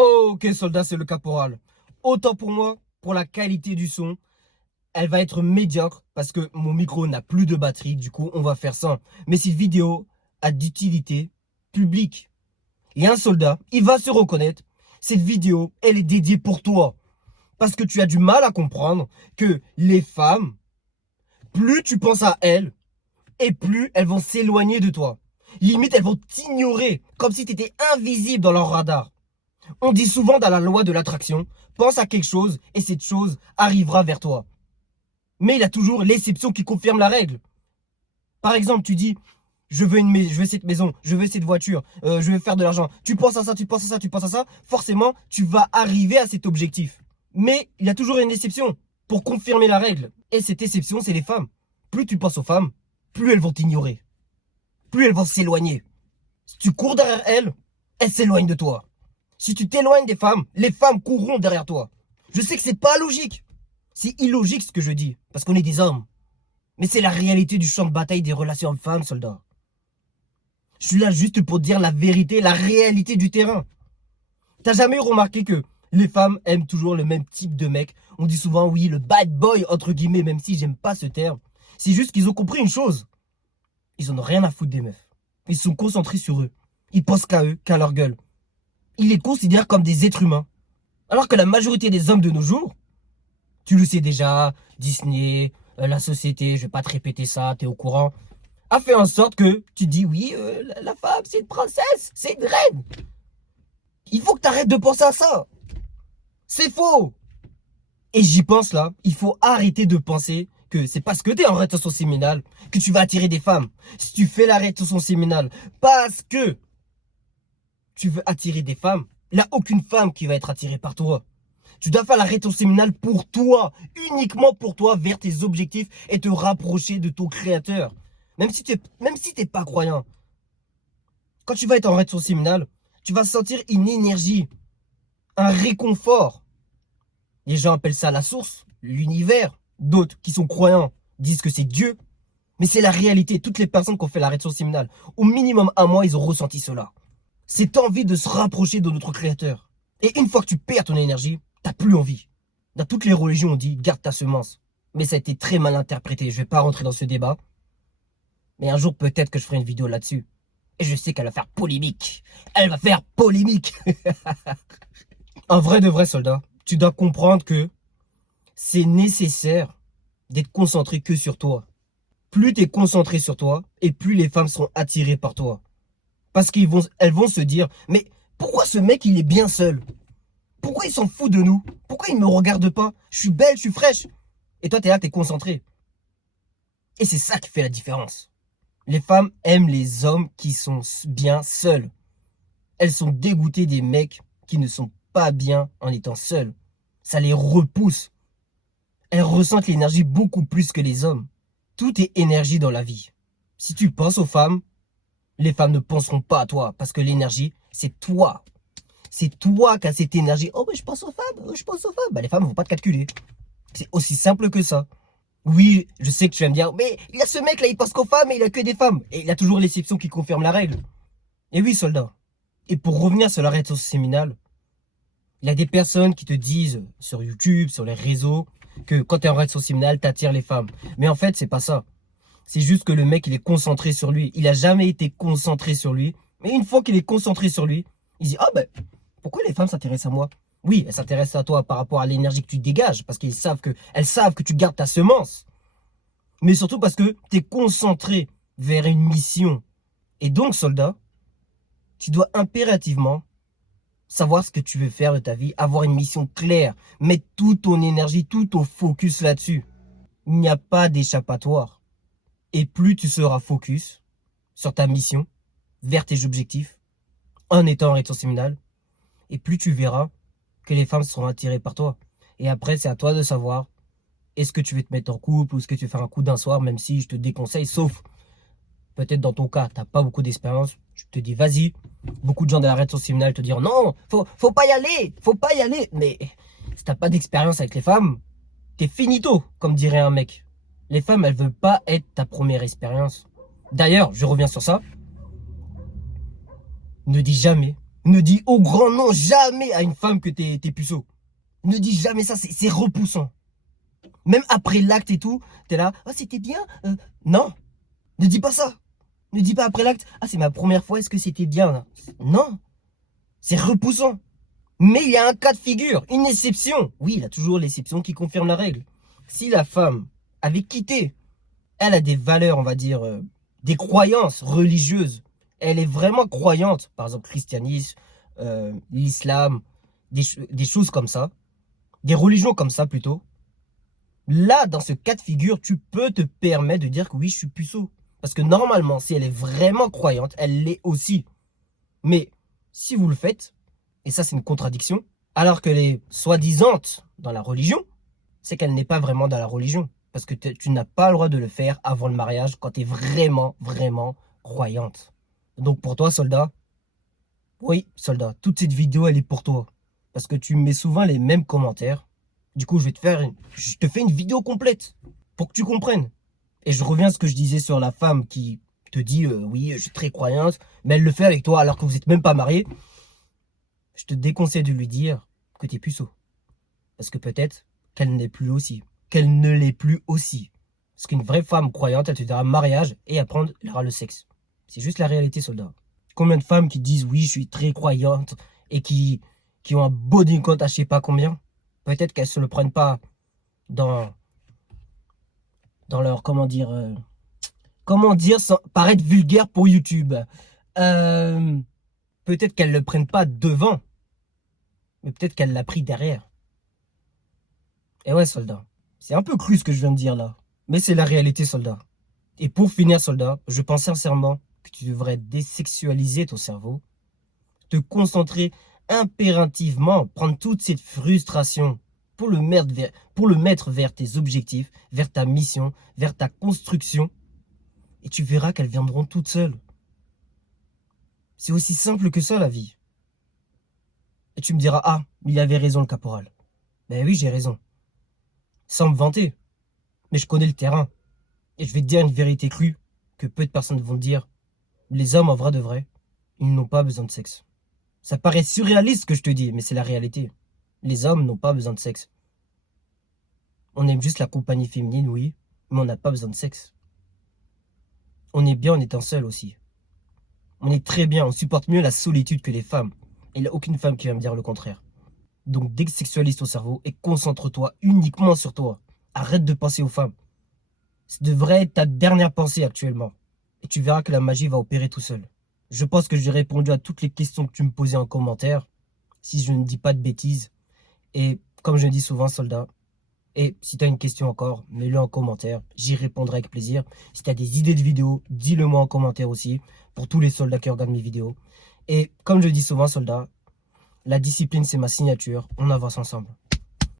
Ok, soldat, c'est le caporal. Autant pour moi, pour la qualité du son, elle va être médiocre parce que mon micro n'a plus de batterie. Du coup, on va faire ça. Mais cette vidéo a d'utilité publique. Il y a un soldat, il va se reconnaître. Cette vidéo, elle est dédiée pour toi. Parce que tu as du mal à comprendre que les femmes, plus tu penses à elles, et plus elles vont s'éloigner de toi. Limite, elles vont t'ignorer, comme si tu étais invisible dans leur radar. On dit souvent dans la loi de l'attraction, pense à quelque chose et cette chose arrivera vers toi. Mais il y a toujours l'exception qui confirme la règle. Par exemple, tu dis, je veux cette maison, je veux cette voiture, je veux faire de l'argent. Tu penses à ça, tu penses à ça, tu penses à ça. Forcément, tu vas arriver à cet objectif. Mais il y a toujours une exception pour confirmer la règle. Et cette exception, c'est les femmes. Plus tu penses aux femmes, plus elles vont t'ignorer. Plus elles vont s'éloigner. Si tu cours derrière elles, elles s'éloignent de toi. Si tu t'éloignes des femmes, les femmes courront derrière toi. Je sais que c'est pas logique. C'est illogique ce que je dis, parce qu'on est des hommes. Mais c'est la réalité du champ de bataille des relations hommes-femmes, soldats. Je suis là juste pour dire la vérité, la réalité du terrain. T'as jamais remarqué que les femmes aiment toujours le même type de mec? On dit souvent, oui, le bad boy, entre guillemets, même si j'aime pas ce terme. C'est juste qu'ils ont compris une chose. Ils en ont rien à foutre des meufs. Ils sont concentrés sur eux. Ils pensent qu'à eux, qu'à leur gueule. Ils les considèrent comme des êtres humains. Alors que la majorité des hommes de nos jours, tu le sais déjà, Disney, la société, je vais pas te répéter ça, t'es au courant, a fait en sorte que tu dis oui, la femme c'est une princesse, c'est une reine. Il faut que tu arrêtes de penser à ça. C'est faux. Et j'y pense là, il faut arrêter de penser que c'est parce que tu es en rétention séminale que tu vas attirer des femmes. Si tu fais la rétention séminale parce que tu veux attirer des femmes, il n'y a aucune femme qui va être attirée par toi. Tu dois faire la rétention séminale pour toi, uniquement pour toi, vers tes objectifs et te rapprocher de ton créateur. Même si tu n'es pas croyant. Quand tu vas être en rétention séminale, tu vas sentir une énergie, un réconfort. Les gens appellent ça la source, l'univers. D'autres qui sont croyants disent que c'est Dieu. Mais c'est la réalité. Toutes les personnes qui ont fait la rétention séminale, au minimum un mois, ils ont ressenti cela. Cette envie de se rapprocher de notre créateur. Et une fois que tu perds ton énergie, t'as plus envie. Dans toutes les religions, on dit garde ta semence. Mais ça a été très mal interprété. Je vais pas rentrer dans ce débat. Mais un jour, peut-être que je ferai une vidéo là-dessus. Et je sais qu'elle va faire polémique. Elle va faire polémique. Un vrai de vrai soldat, tu dois comprendre que c'est nécessaire d'être concentré que sur toi. Plus tu es concentré sur toi, et plus les femmes seront attirées par toi. Parce elles vont se dire, mais pourquoi ce mec il est bien seul? Pourquoi il s'en fout de nous? Pourquoi il ne me regarde pas? Je suis belle, je suis fraîche. Et toi, t'es là, t'es concentré. Et c'est ça qui fait la différence. Les femmes aiment les hommes qui sont bien seuls. Elles sont dégoûtées des mecs qui ne sont pas bien en étant seuls. Ça les repousse. Elles ressentent l'énergie beaucoup plus que les hommes. Tout est énergie dans la vie. Si tu penses aux femmes, les femmes ne penseront pas à toi parce que l'énergie, c'est toi. C'est toi qui as cette énergie. Oh, mais je pense aux femmes, je pense aux femmes. Bah, les femmes ne vont pas te calculer. C'est aussi simple que ça. Oui, je sais que tu vas me dire, mais il y a ce mec là, il pense qu'aux femmes et il a que des femmes. Et il a toujours l'exception qui confirme la règle. Et oui, soldat. Et pour revenir sur la rétention séminale, il y a des personnes qui te disent sur YouTube, sur les réseaux, que quand tu es en rétention séminale, t'attires les femmes. Mais en fait, c'est pas ça. C'est juste que le mec, il est concentré sur lui. Il a jamais été concentré sur lui. Mais une fois qu'il est concentré sur lui, il dit, ah ben, pourquoi les femmes s'intéressent à moi? Oui, elles s'intéressent à toi par rapport à l'énergie que tu dégages, parce qu'elles savent que tu gardes ta semence. Mais surtout parce que tu es concentré vers une mission. Et donc, soldat, tu dois impérativement savoir ce que tu veux faire de ta vie, avoir une mission claire, mettre toute ton énergie, tout ton focus là-dessus. Il n'y a pas d'échappatoire. Et plus tu seras focus sur ta mission, vers tes objectifs, en étant en rétention séminale, et plus tu verras que les femmes seront attirées par toi. Et après, c'est à toi de savoir, est-ce que tu veux te mettre en couple ou est-ce que tu veux faire un coup d'un soir, même si je te déconseille, sauf peut-être dans ton cas, tu n'as pas beaucoup d'expérience, je te dis vas-y. Beaucoup de gens de la rétention séminale te diront non, faut pas y aller, faut pas y aller. Mais si tu n'as pas d'expérience avec les femmes, t'es finito, comme dirait un mec. Les femmes, elles veulent pas être ta première expérience. D'ailleurs, je reviens sur ça. Ne dis jamais Ne dis au grand non jamais à une femme que t'es puceau. Ne dis jamais ça, c'est repoussant. Même après l'acte et tout, t'es là, ah c'était bien. Non, ne dis pas ça. Ne dis pas après l'acte, ah c'est ma première fois, est-ce que c'était bien là? Non, c'est repoussant. Mais il y a un cas de figure, une exception. Oui, il y a toujours l'exception qui confirme la règle. Si la femme avait quitté, elle a des valeurs, on va dire, des croyances religieuses. Elle est vraiment croyante, par exemple, christianisme, l'islam, des choses comme ça, des religions comme ça plutôt. Là, dans ce cas de figure, tu peux te permettre de dire que oui, je suis puceau. Parce que normalement, si elle est vraiment croyante, elle l'est aussi. Mais si vous le faites, et ça c'est une contradiction, alors qu'elle est soi-disant dans la religion, c'est qu'elle n'est pas vraiment dans la religion. Parce que tu n'as pas le droit de le faire avant le mariage quand tu es vraiment, vraiment croyante. Donc pour toi, soldat, oui, soldat, toute cette vidéo, elle est pour toi. Parce que tu mets souvent les mêmes commentaires. Du coup, je te fais une vidéo complète pour que tu comprennes. Et je reviens à ce que je disais sur la femme qui te dit, oui, je suis très croyante, mais elle le fait avec toi alors que vous n'êtes même pas mariés. Je te déconseille de lui dire que tu es puceau. Parce que peut-être qu'elle n'est plus aussi. Qu'elle ne l'est plus aussi. Parce qu'une vraie femme croyante, elle te dira mariage et apprendre le sexe. C'est juste la réalité, soldat. Combien de femmes qui disent oui, je suis très croyante et qui ont un body count à je sais pas combien. Peut-être qu'elles se le prennent pas dans leur, comment dire sans paraître vulgaire pour YouTube. Peut-être qu'elles le prennent pas devant, mais peut-être qu'elle l'a pris derrière. Et ouais, soldat, c'est un peu cru ce que je viens de dire là, mais c'est la réalité, soldat. Et pour finir, soldat, je pense sincèrement que tu devrais désexualiser ton cerveau, te concentrer impérativement, prendre toute cette frustration pour le mettre vers tes objectifs, vers ta mission, vers ta construction, et tu verras qu'elles viendront toutes seules. C'est aussi simple que ça, la vie. Et tu me diras, ah, il avait raison, le caporal. Ben oui, j'ai raison. Sans me vanter. Mais je connais le terrain. Et je vais te dire une vérité crue que peu de personnes vont te dire. Les hommes, en vrai de vrai, ils n'ont pas besoin de sexe. Ça paraît surréaliste ce que je te dis, mais c'est la réalité. Les hommes n'ont pas besoin de sexe. On aime juste la compagnie féminine, oui, mais on n'a pas besoin de sexe. On est bien en étant seul aussi. On est très bien, on supporte mieux la solitude que les femmes. Et il n'y a aucune femme qui va me dire le contraire. Donc désexualise ton cerveau et concentre-toi uniquement sur toi. Arrête de penser aux femmes. Ça devrait être ta dernière pensée actuellement. Et tu verras que la magie va opérer tout seul. Je pense que j'ai répondu à toutes les questions que tu me posais en commentaire, si je ne dis pas de bêtises. Et comme je dis souvent, soldat, et si tu as une question encore, mets-le en commentaire, j'y répondrai avec plaisir. Si tu as des idées de vidéos, dis-le moi en commentaire aussi, pour tous les soldats qui regardent mes vidéos. Et comme je dis souvent, soldat, la discipline c'est ma signature, on avance ensemble.